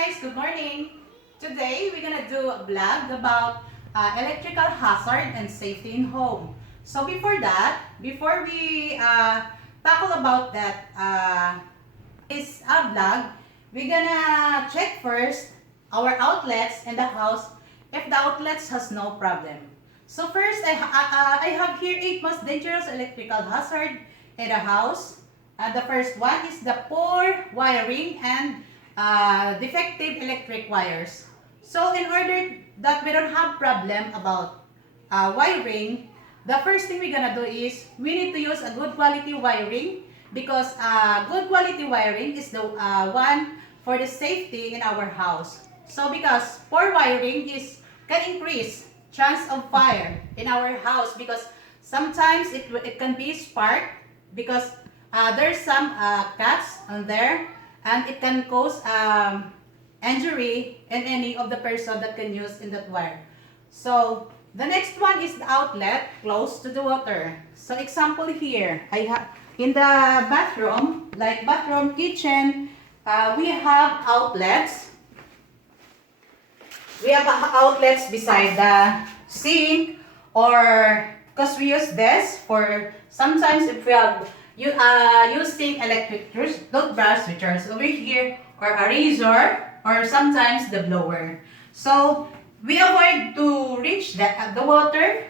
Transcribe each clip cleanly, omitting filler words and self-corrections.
guys, good morning. Today we're gonna do a vlog about electrical hazard and safety in home. So before we tackle about that is a vlog, we're gonna check first our outlets in the house if the outlets has no problem. So first, I have here 8 most dangerous electrical hazard in the house. The first one is the poor wiring and defective electric wires. So in order that we don't have problem about wiring, the first thing we're gonna do is we need to use a good quality wiring because good quality wiring is the one for the safety in our house. So because poor wiring can increase chance of fire in our house because sometimes it can be spark because there's some cuts on there and it can cause injury in any of the person that can use in that wire. So the next one is the outlet close to the water. So example here, I have in the bathroom, like bathroom, kitchen, we have outlets. We have outlets beside the sink or because we use this for sometimes if we have using electric toothbrush which is over here or a razor or sometimes the blower. So we avoid to reach the water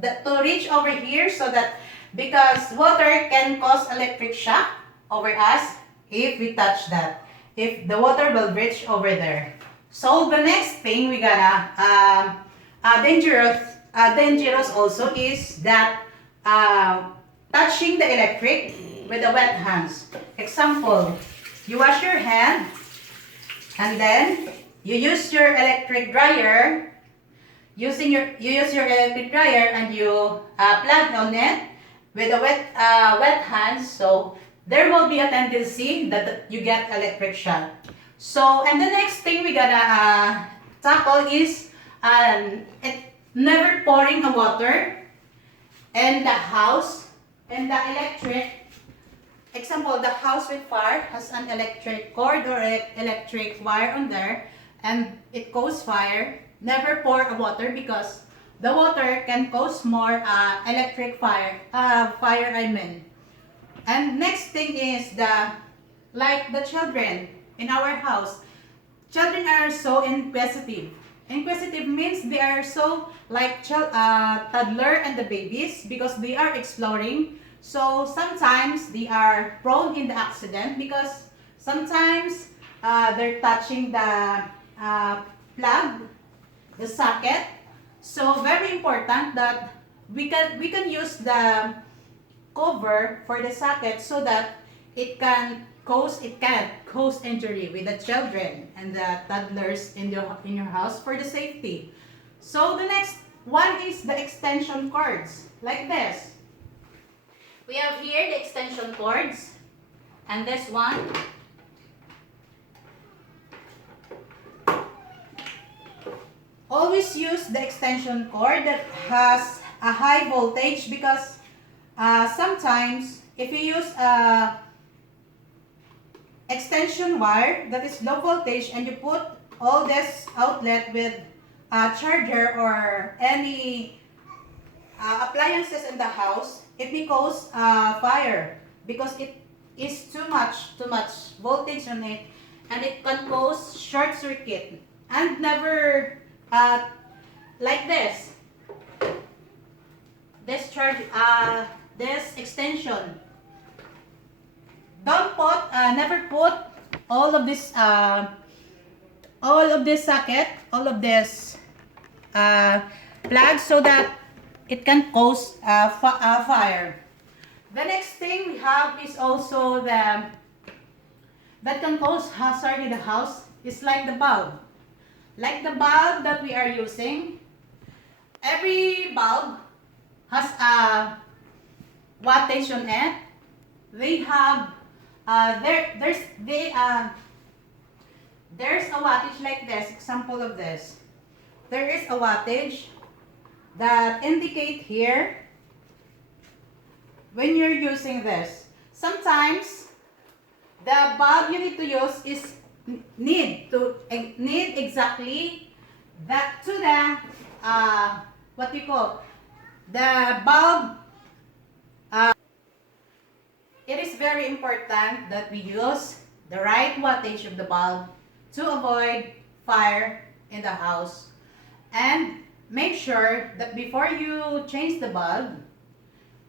to reach over here so that because water can cause electric shock over us if we touch that. If the water will reach over there. So the next thing we gonna dangerous also is that touching the electric with the wet hands. Example, you wash your hand and then you use your electric dryer. You use your electric dryer and you plug on it with the wet hands. So there will be a tendency that you get electric shock. So and the next thing we gonna tackle is never pouring a water in the house and the electric. Example, the house with fire has an electric cord or electric wire on there and it causes fire. Never pour a water because the water can cause more electric fire. And next thing is like the children in our house. Children are so inquisitive. Inquisitive means they are so like toddler and the babies because they are exploring. So sometimes they are prone in the accident because sometimes they're touching the plug, the socket. So very important that we can use the cover for the socket so that it can't cause injury with the children and the toddlers in your house for the safety. So the next one is the extension cords like this. We have here the extension cords and this one. Always use the extension cord that has a high voltage because sometimes if you use extension wire that is low voltage and you put all this outlet with a charger or any appliances in the house, it may cause fire because it is too much voltage on it and it can cause short circuit and never like this charge this extension. Don't put never put all of this socket, all of this plug so that it can cause fire. The next thing we have is also that can cause hazard in the house is like the bulb. Like the bulb that we are using. Every bulb has a wattage on it. They have there's a wattage like this. Example of this. There is a wattage that indicate here when you're using this. Sometimes the bulb you need to use is need exactly that to the what you call the bulb. It is very important that we use the right wattage of the bulb to avoid fire in the house. And make sure that before you change the bulb,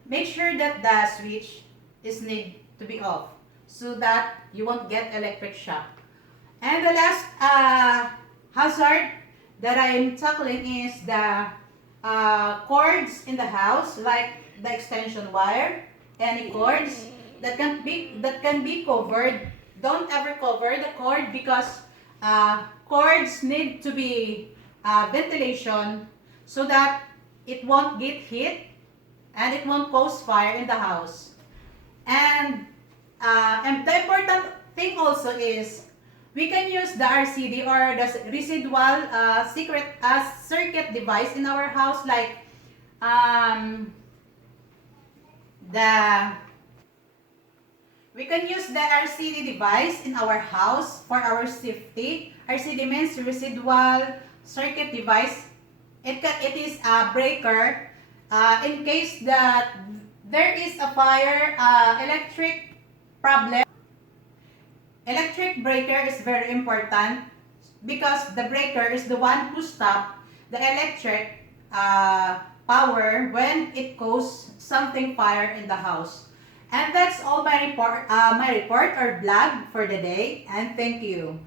make sure that the switch is need to be off so that you won't get electric shock. And the last hazard that I'm tackling is the cords in the house, like the extension wire, any cords that can be covered. Don't ever cover the cord because cords need to be ventilation so that it won't get heat and it won't cause fire in the house. And the important thing also is we can use the RCD or the residual circuit device in our house, like um, the we can use the RCD device in our house for our safety. RCD means residual circuit device. It is a breaker in case that there is a fire, electric problem. Electric breaker is very important because the breaker is the one who stop the electric power when it causes something fire in the house. And that's all my report or blog for the day. And thank you.